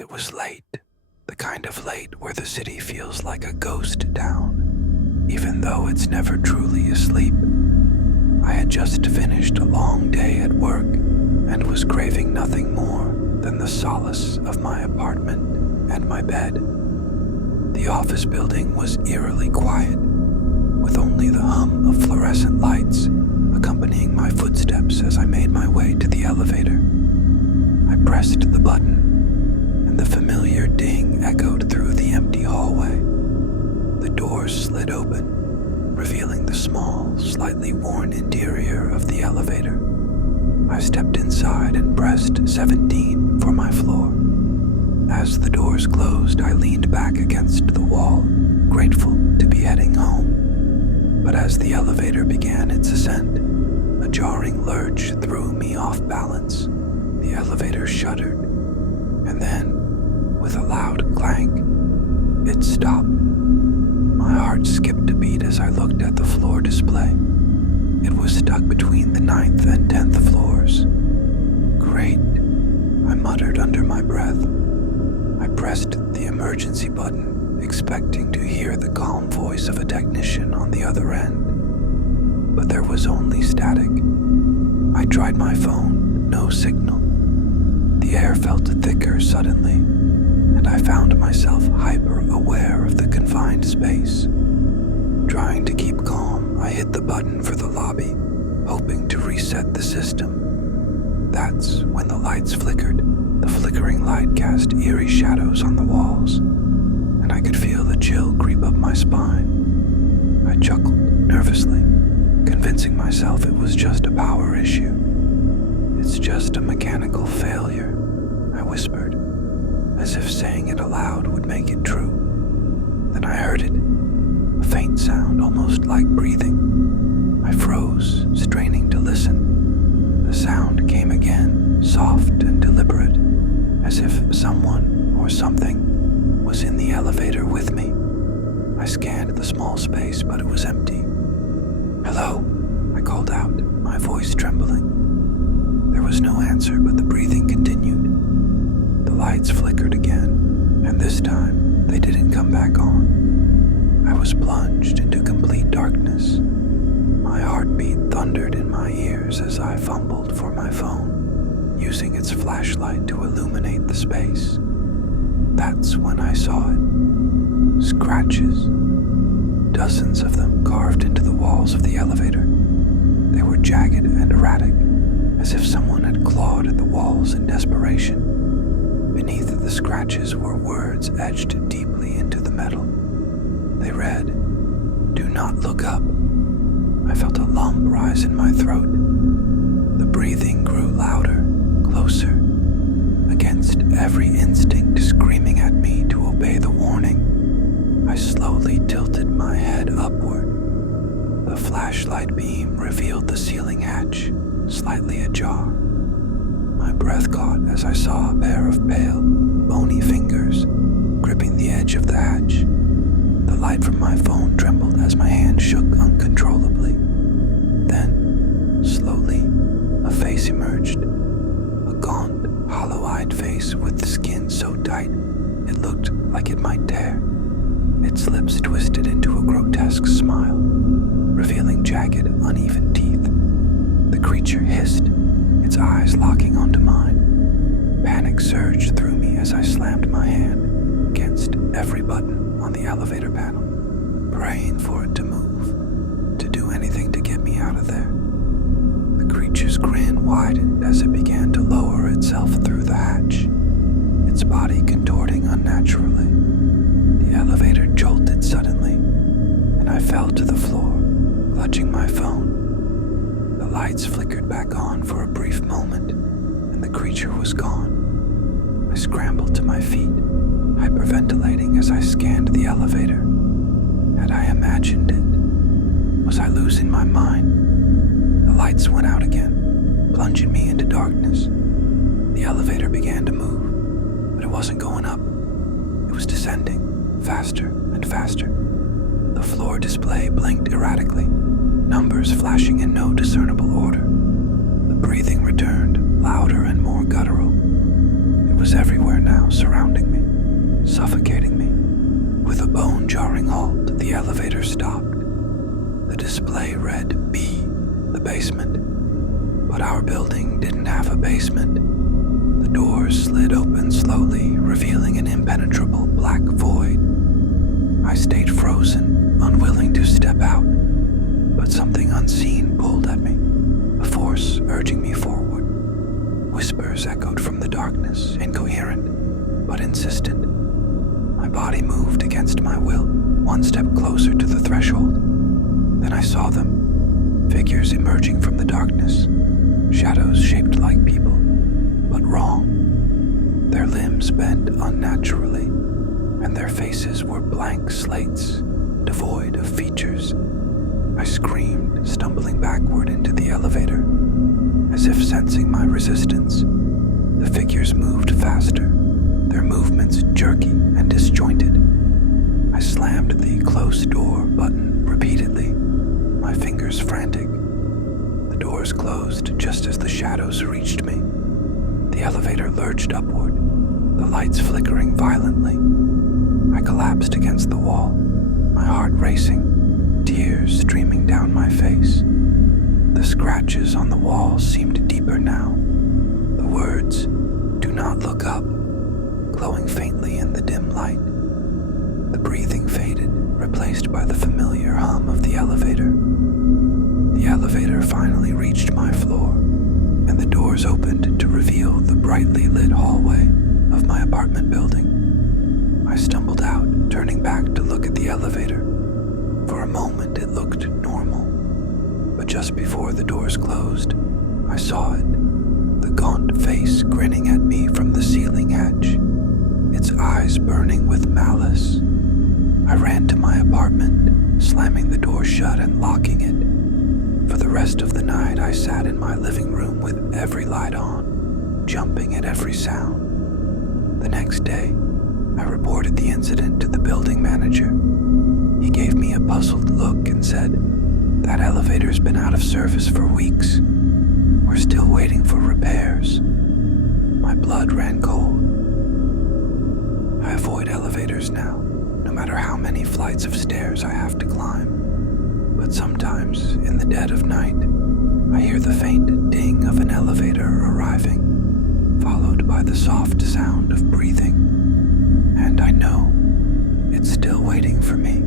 It was late, the kind of late where the city feels like a ghost town, even though it's never truly asleep. I had just finished a long day at work and was craving nothing more than the solace of my apartment and my bed. The office building was eerily quiet, with only the hum of fluorescent lights accompanying my footsteps as I made my way to the elevator. I pressed the button, and the familiar ding echoed through the empty hallway. The doors slid open, revealing the small, slightly worn interior of the elevator. I stepped inside and pressed 17 for my floor. As the doors closed, I leaned back against the wall, grateful to be heading home. But as the elevator began its ascent, a jarring lurch threw me off balance. The elevator shuddered, and then, with a loud clank, it stopped. My heart skipped a beat as I looked at the floor display. It was stuck between the 9th and 10th floors. Great, I muttered under my breath. I pressed the emergency button, expecting to hear the calm voice of a technician on the other end. But there was only static. I tried my phone, no signal. The air felt thicker suddenly, and I found myself hyper-aware of the confined space. Trying to keep calm, I hit the button for the lobby, hoping to reset the system. That's when the lights flickered. The flickering light cast eerie shadows on the walls, and I could feel the chill creep up my spine. I chuckled nervously, convincing myself it was just a power issue. "It's just a mechanical failure," I whispered, as if saying it aloud would make it true. Then I heard it, a faint sound almost like breathing. I froze, straining to listen. The sound came again, soft and deliberate, as if someone or something was in the elevator with me. I scanned the small space, but it was empty. "Hello?" I called out, my voice trembling. There was no answer, but the breathing continued. The lights flickered again, and this time they didn't come back on. I was plunged into complete darkness. My heartbeat thundered in my ears as I fumbled for my phone, using its flashlight to illuminate the space. That's when I saw it. Scratches. Dozens of them carved into the walls of the elevator. They were jagged and erratic, as if someone had clawed at the walls in desperation. Beneath the scratches were words etched deeply into the metal. They read, "Do not look up." I felt a lump rise in my throat. The breathing grew louder, closer, against every instinct screaming at me to obey the warning. I slowly tilted my head upward. The flashlight beam revealed the ceiling hatch, slightly ajar. My breath caught as I saw a pair of pale, bony fingers gripping the edge of the hatch. The light from my phone trembled as my hand shook uncontrollably. Then, slowly, a face emerged. A gaunt, hollow-eyed face with the skin so tight it looked like it might tear. Its lips twisted into a grotesque smile, revealing jagged, uneven teeth. The creature hissed, its eyes locking onto mine. Panic surged through me as I slammed my hand against every button on the elevator panel, praying for it to move, to do anything to get me out of there. The creature's grin widened as it began to lower itself through the hatch, its body contorting unnaturally. The elevator jolted suddenly, and I fell to the floor, clutching my phone. The lights flickered back on for a brief moment, and the creature was gone. I scrambled to my feet, hyperventilating as I scanned the elevator. Had I imagined it? Was I losing my mind? The lights went out again, plunging me into darkness. The elevator began to move, but it wasn't going up. It was descending, faster and faster. The floor display blinked erratically, numbers flashing in no discernible order. The breathing returned, louder and more guttural. It was everywhere now, surrounding jarring halt, the elevator stopped. The display read B, the basement. But our building didn't have a basement. The doors slid open slowly, revealing an impenetrable black void. I stayed frozen, unwilling to step out, but something unseen pulled at me, a force urging me forward. Whispers echoed from the darkness, incoherent, but insistent. My body moved against my will, one step closer to the threshold. Then I saw them, figures emerging from the darkness, shadows shaped like people, but wrong. Their limbs bent unnaturally, and their faces were blank slates, devoid of features. I screamed, stumbling backward into the elevator. As if sensing my resistance, the figures moved faster, their movements jerky and disjointed. I slammed the close door button repeatedly, my fingers frantic. The doors closed just as the shadows reached me. The elevator lurched upward, the lights flickering violently. I collapsed against the wall, my heart racing, tears streaming down my face. The scratches on the wall seemed deeper now. The words, "Do not look up," glowing faintly in the dim light. The breathing faded, replaced by the familiar hum of the elevator. The elevator finally reached my floor, and the doors opened to reveal the brightly lit hallway of my apartment building. I stumbled out, turning back to look at the elevator. For a moment it looked normal, but just before the doors closed, I saw it, the gaunt face grinning at me from the ceiling edge, its eyes burning with malice. I ran to my apartment, slamming the door shut and locking it. For the rest of the night, I sat in my living room with every light on, jumping at every sound. The next day, I reported the incident to the building manager. He gave me a puzzled look and said, "That elevator's been out of service for weeks. We're still waiting for repairs." My blood ran cold. I avoid elevators now, no matter how many flights of stairs I have to climb. But sometimes, in the dead of night, I hear the faint ding of an elevator arriving, followed by the soft sound of breathing, and I know it's still waiting for me.